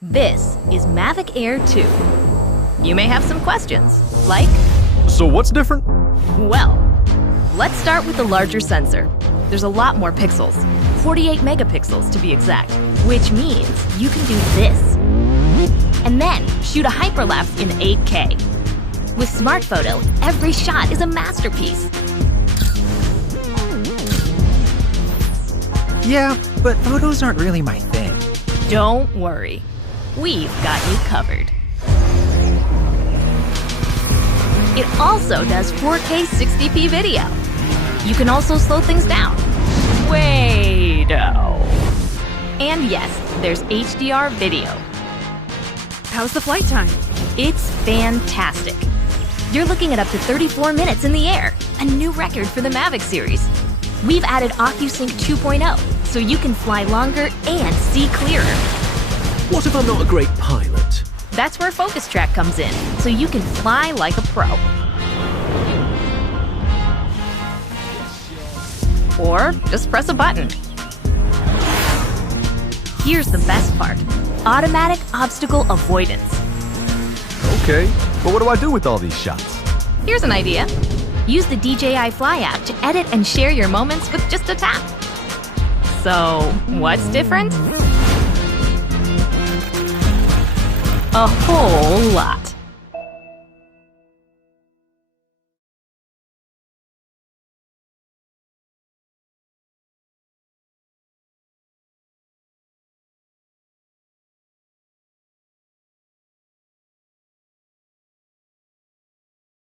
This is Mavic Air 2. You may have some questions, like, So what's different? well, let's start with the larger sensor. There's a lot more pixels, 48 megapixels to be exact, which means you can do this. And then shoot a hyperlapse in 8K. With Smart Photo, every shot is a masterpiece. Yeah, but photos aren't really my thing. Don't worry, we've got you covered. It also does 4K 60p video. You can also slow things down. Way-do. And yes, there's HDR video. How's the flight time? It's fantastic. You're looking at up to 34 minutes in the air, a new record for the Mavic series. We've added OcuSync 2.0, so you can fly longer and see clearer. What if I'm not a great pilot? That's where Focus Track comes in, so you can fly like a pro. Or just press a button. Here's the best part: automatic obstacle avoidance. Okay, but what do I do with all these shots? Here's an idea. Use the DJI Fly app to edit and share your moments with just a tap. So, what's different? A whole lot.